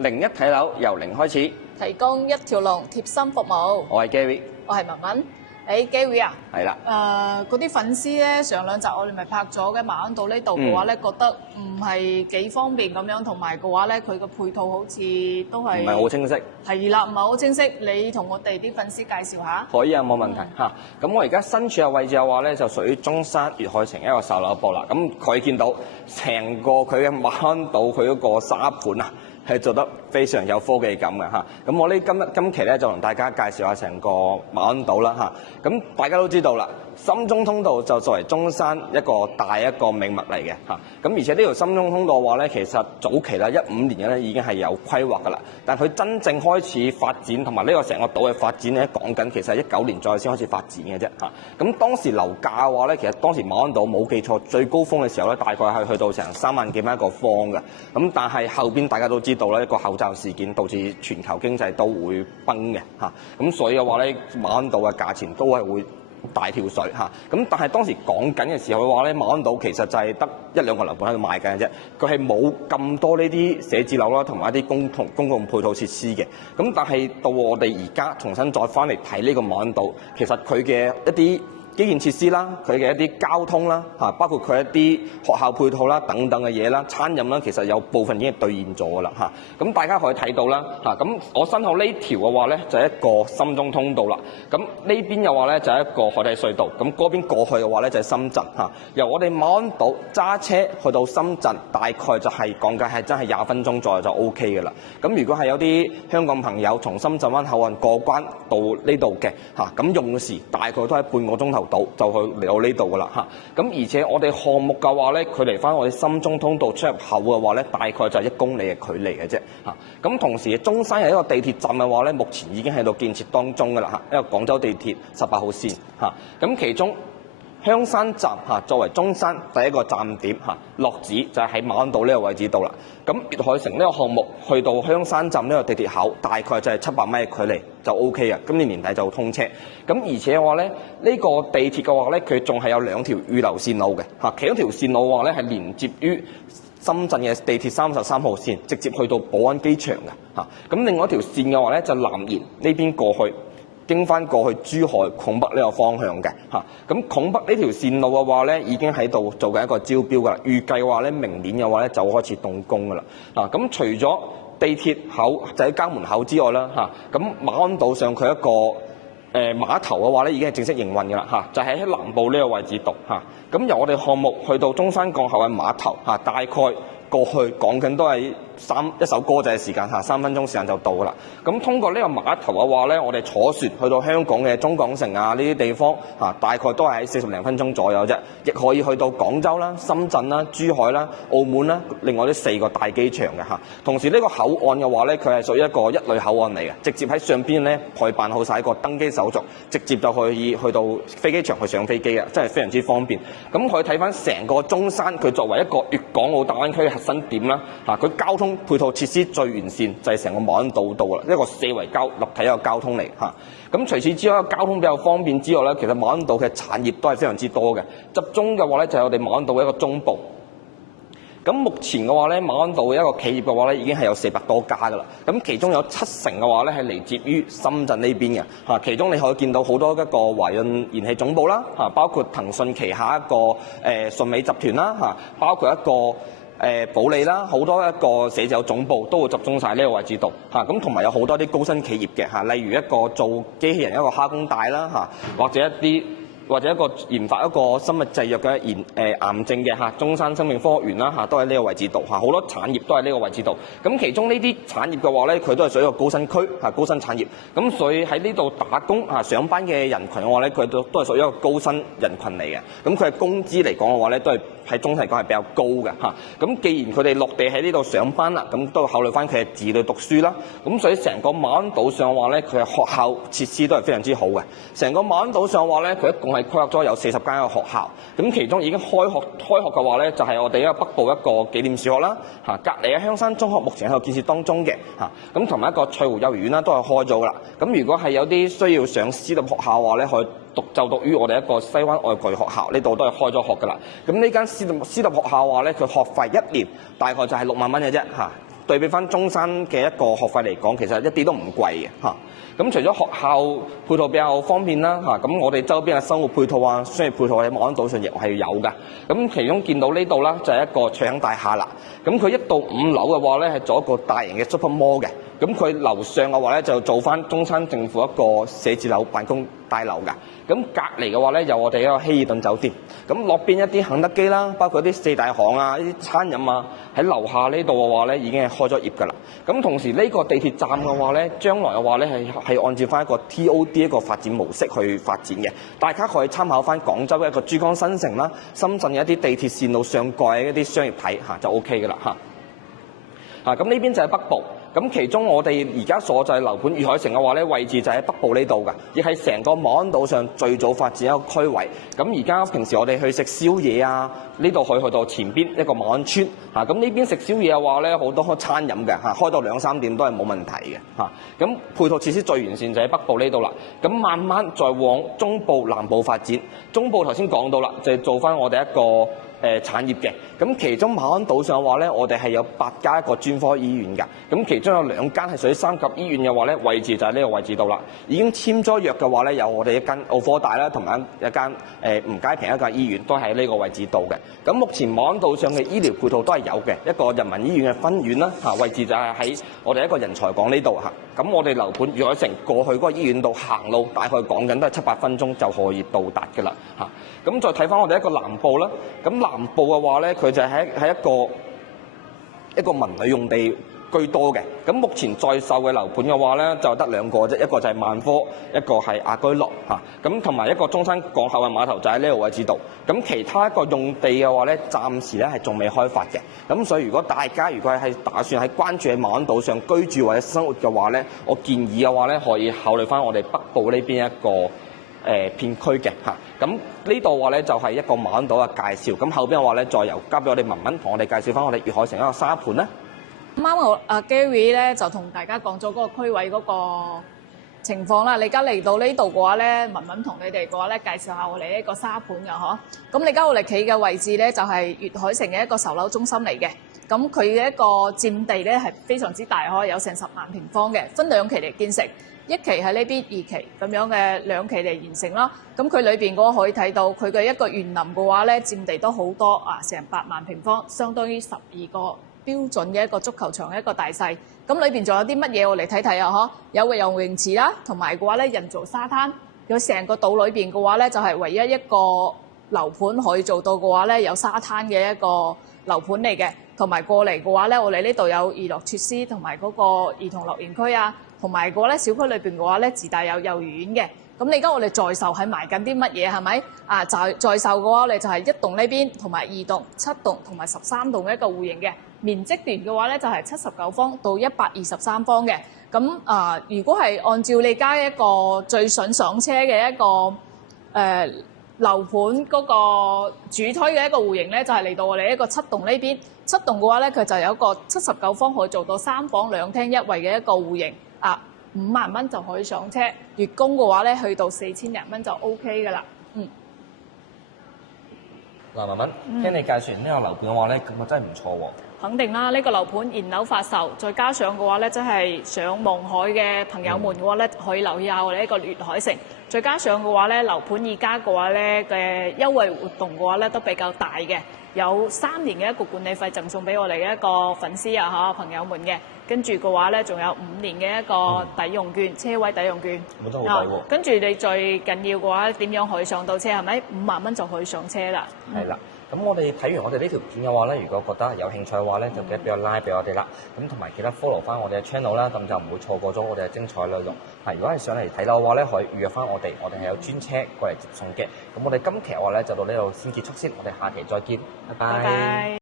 01睇樓由零開始，提供一條龍貼心服務。我係 Gary，我係文文。Gary 啊，係啦。嗰啲粉絲咧，上兩集我哋咪拍咗嘅馬鞍道呢度嘅話咧，覺得唔係幾方便咁樣，同埋嘅話咧，佢個配套好似都係唔係好清晰。係啦，唔係好清晰。你同我哋啲粉絲介紹下。可以啊，冇問題嚇。咁我而家身處嘅位置嘅話咧，就屬於中山粵海城一個售樓部啦。咁可以見到成個佢嘅馬鞍道佢嗰個沙盤啊，係做得非常有科技感嘅嚇。咁我呢今期咧就同大家介紹下成個馬鞍道啦嚇。咁大家都知道啦，深中通道就作為中山一個大一個命脈嚟嘅嚇。咁而且呢條深中通道嘅話咧，其實早期啦15年嘅咧已經係有規劃㗎啦。但佢真正開始發展同埋呢個成個島嘅發展咧，講緊其實係19年左右先開始發展嘅啫嚇。咁當時樓價嘅話咧，其實當時馬鞍道冇記錯最高峰嘅時候咧，大概係去到成3萬幾蚊一個方嘅。咁但係後邊大家都知道咧，一個口罩事件導致全球經濟都會崩嘅嚇。咁所以嘅話咧，馬鞍道嘅價錢都係會大跳水嚇。咁但係當時講緊嘅時候嘅話咧，馬鞍道其實就係得1、2個樓盤喺度賣緊嘅啫，佢係冇咁多呢啲寫字樓啦，同埋一啲公共配套設施嘅。咁但係到我哋而家重新再翻嚟睇呢個馬鞍道，其實佢嘅一啲基建設施啦，佢嘅一啲交通啦，包括佢一啲學校配套啦等等嘅嘢啦，餐飲啦，其實有部分已經係兌現咗㗎啦嚇。咁大家可以睇到啦嚇。咁我身後呢條嘅話咧，就係一個深中通道啦。咁呢邊嘅話咧就係一個海底隧道。咁嗰邊過去嘅話咧就係深圳嚇。由我哋馬鞍島揸車去到深圳，大概就係講緊係真係20分鐘左右就 OK 嘅啦。咁如果係有啲香港朋友從深圳灣口岸過關到呢度嘅嚇，咁用嘅時大概都係半個鐘頭到就去嚟到呢度噶啦嚇。咁而且我哋項目嘅話咧，距離翻我哋深中通道出入口嘅話咧，大概就係1公里嘅距離嘅啫嚇。咁同時中山有一個地鐵站嘅話咧，目前已經喺度建設當中噶啦嚇，一個廣州地鐵18號線嚇。咁其中香山站嚇作為中山第一個站點嚇，落址就係喺馬鞍道呢個位置度啦。咁粵海城呢個項目去到香山站呢個地鐵口，大概就係700米嘅距離就 OK 嘅。今年年底就通車。咁而且嘅話咧，呢個地鐵嘅話咧，佢仲係有2條預留線路嘅嚇。其中一條線路嘅話咧係連接於深圳嘅地鐵33號線，直接去到寶安機場嘅嚇。咁另外一條線嘅話咧就南延呢邊過去。經翻過去珠海拱北呢個方向嘅嚇，咁拱北呢條線路嘅話咧，已經喺度做緊一個招標噶啦，預計嘅話咧，明年嘅話咧就開始動工噶啦。嗱，咁除咗地鐵口就喺交門口之外啦嚇，咁馬鞍道上佢一個碼頭嘅話咧，已經係正式營運噶啦嚇，就係喺南部呢個位置度嚇。咁由我哋項目去到中山港口嘅碼頭嚇，大概過去講緊都係一首歌仔嘅時間嚇，3分鐘時間就到㗎啦。咁通過呢個碼頭嘅話咧，我哋坐船去到香港嘅中港城啊呢啲地方嚇，大概都係喺40零分鐘左右啫。亦可以去到廣州啦、深圳啦、珠海啦、澳門啦，另外呢4個大機場嘅嚇。同時呢個口岸嘅話咧，佢係屬於一個一類口岸嚟嘅，直接喺上邊咧可以辦好晒一個登機手續，直接就可以去到飛機場去上飛機嘅，真係非常之方便。咁可以睇翻成個中山，佢作為一個粵港澳大灣區嘅核心點啦嚇，佢交通配套設施最完善就係成個馬鞍道道啦，一個4維立體一個交通嚟嚇。咁除此之外，交通比較方便之外咧，其實馬鞍道嘅產業都係非常之多嘅。集中嘅話咧，就係我哋馬鞍道嘅一個中部。咁目前嘅話咧，馬鞍道嘅一個企業嘅話咧，已經係有400多家㗎啦。咁其中有7成嘅話咧，係嚟自於深圳呢邊嘅嚇。其中你可以見到好多一個華潤燃氣總部啦嚇，包括騰訊旗下一個順美集團啦嚇，包括一個保利啦，好多一個寫字樓總部都會集中晒呢個位置度嚇。咁同埋有好多啲高新企業嘅嚇，例如一個做機器人一個哈工大啦嚇，或者一個研發一個生物製藥嘅癌症嘅嚇，中山生命科學園啦嚇，都喺呢個位置度嚇，好多產業都喺呢個位置度。咁其中呢啲產業嘅話咧，佢都係屬於一個高新區嚇，高新產業。咁所以喺呢度打工嚇上班嘅人群嘅話咧，佢都係屬於一個高新人群嚟嘅。咁佢嘅工資嚟講嘅話咧，都係喺總體嚟講係比較高嘅嚇。咁既然佢哋落地喺呢度上班啦，咁都要考慮翻佢嘅子女讀書啦。咁所以成個馬鞍島上嘅話咧，佢嘅學校設施都係非常之好嘅。成個馬鞍島上嘅話咧，佢一共係規劃咗有40間嘅學校。咁其中已經開學嘅話咧，就係我哋一個北部一個紀念小學啦嚇，隔離嘅香山中學目前喺度建設當中嘅嚇。咁同埋一個翠湖幼兒園啦，都係開咗噶啦。咁如果係有啲需要上私立學校嘅話咧，可以就讀於我哋一個西灣外國語學校，呢度都係開咗學噶啦。咁呢間私立學校嘅話咧，佢學費1年大概就係6萬蚊嘅啫嚇。對比翻中山嘅一個學費嚟講，其實一啲都唔貴嘅嚇。咁除咗學校配套比較方便啦嚇，咁我哋周邊嘅生活配套啊、商業配套喺馬鞍島上亦係有㗎。咁其中見到呢度啦，就係一個翠亨大廈啦。咁佢1到5樓嘅話咧，係做一個大型嘅 super mall 嘅。咁佢樓上嘅話咧，就做翻中山政府一個寫字樓辦公大樓㗎。咁隔離嘅話咧，有我哋一個希爾頓酒店。咁落邊一啲肯德基啦，包括啲4大行啊、啲餐飲啊，喺樓下呢度嘅話咧，已經係開咗業㗎啦。咁同時呢個地鐵站嘅話咧，將來嘅話咧係按照翻一個 TOD 一個發展模式去發展嘅。大家可以參考翻廣州嘅一個珠江新城啦、深圳嘅一啲地鐵線路上蓋嘅一啲商業體嚇就 OK 㗎啦嚇。咁呢邊就係北部。咁其中我哋而家所在樓盤粵海城嘅話咧，位置就喺北部呢度㗎，亦係成個馬鞍島上最早發展一個區位。咁而家平時我哋去食宵夜啊，呢度可以去到前邊一個馬鞍村嚇。咁呢邊食宵夜嘅話咧，好多餐飲嘅嚇，開到2、3點都係冇問題嘅嚇。咁配套設施最完善就喺北部呢度啦。咁慢慢再往中部、南部發展。中部頭先講到啦，就係做翻我哋一個產業嘅。咁其中馬鞍島上嘅話咧，我哋係有8家一個專科醫院㗎。咁其中有2間係屬於3級醫院嘅話咧，位置就喺呢個位置度啦。已經簽咗約嘅話咧，有我哋一間奧科大啦，同埋一間吳佳平一間醫院都喺呢個位置度嘅。咁目前馬鞍島上嘅醫療配套都係有嘅，一個人民醫院嘅分院啦嚇，位置就係喺我哋一個人才港呢度嚇。咁我哋樓盤粵海城過去嗰個醫院度行路，大概講緊都係7-8分鐘就可以到達㗎啦嚇。咁再睇翻我哋一個南部啦，咁南部嘅話咧，佢就係一個文旅用地居多嘅。咁目前在售嘅樓盤嘅話咧，就得2個啫，一個就係萬科，一個係雅居樂嚇。咁同埋一個中山港口嘅碼頭就喺呢個位置度。咁其他一個用地嘅話咧，暫時咧係仲未開發嘅。咁所以如果大家係打算喺關注喺馬鞍島上居住或者生活嘅話咧，我建議嘅話咧，可以考慮翻我哋北部呢邊一個片區嘅嚇。咁呢度話咧就係一個馬鞍島嘅介紹。咁後邊嘅話咧，再由交俾我哋文文同我哋介紹翻我哋粵海城一個沙盤啦。啱啱我Gary 咧就同大家講咗嗰個區位嗰個情況啦。你而家嚟到呢度嘅話咧，文文同你哋嘅話咧介紹下我哋呢個沙盤嘅嗬。咁你而家我哋企嘅位置咧就係粵海城嘅一個售樓中心嚟嘅。咁佢嘅一個佔地咧係非常之大，可以有成10萬平方嘅，分2期嚟建成。1期喺呢邊，2期咁樣嘅2期嚟完成啦。咁佢裏邊嗰個可以睇到佢嘅一個園林嘅話咧，佔地都好多啊，成8萬平方，相當於12個標準嘅一個足球場嘅一個大細。咁裏邊仲有啲乜嘢我嚟睇睇啊？嗬，有個游泳池啦，同埋嘅話咧人造沙灘。有成個島裏邊嘅話咧，就係唯一一個樓盤可以做到嘅話咧，有沙灘嘅一個樓盤嚟嘅。同埋過嚟嘅話咧，我哋呢度有娛樂設施同埋嗰個兒童樂園區啊。同埋嘅話咧，小區裏邊嘅話咧，自帶有幼兒園嘅。咁你而家我哋在售係賣緊啲乜嘢係咪？啊，在售嘅話，你就係1棟呢邊，同埋2棟、7棟同埋13棟嘅一個戶型嘅。面積段嘅話咧，就係79方到123方嘅。咁如果係按照你家一個最想上車嘅一個樓盤嗰個主推嘅一個戶型咧，就係嚟到我哋一個7棟呢邊。7棟嘅話咧，佢就有一個79方可以做到3房2廳1衛嘅一個戶型。5萬蚊就可以上車，月供嘅話咧，去到4000零蚊就 OK 㗎啦。嗱，文文，聽你介紹完呢個樓盤嘅話咧，咁啊真係唔錯喎。肯定啦，呢個樓盤現樓發售，再加上嘅話咧，即係上望海嘅朋友們嘅話咧，可以留意下我哋呢個粵海城。再加上嘅話咧，樓盤而家嘅話咧嘅優惠活動嘅話咧都比較大嘅，有3年嘅一個管理費贈送俾我哋嘅一個粉絲啊朋友們嘅。跟住嘅話咧，仲有5年嘅一個抵用券，車位抵用券。覺得好抵喎。跟住你最緊要嘅話，點樣可以上到車係咪？5萬蚊就可以上車啦。係啦。咁我哋睇完我哋呢條片嘅話咧，如果覺得有興趣嘅話咧，就記得俾個 like 俾我哋啦。咁同埋記得 follow 翻我哋嘅 channel 啦，咁就唔會錯過咗我哋嘅精彩內容。如果係上嚟睇樓嘅話咧，可以預約翻我哋係有專車過嚟接送嘅。咁我哋今期嘅話咧就到呢度先結束先，我哋下期再見，拜拜。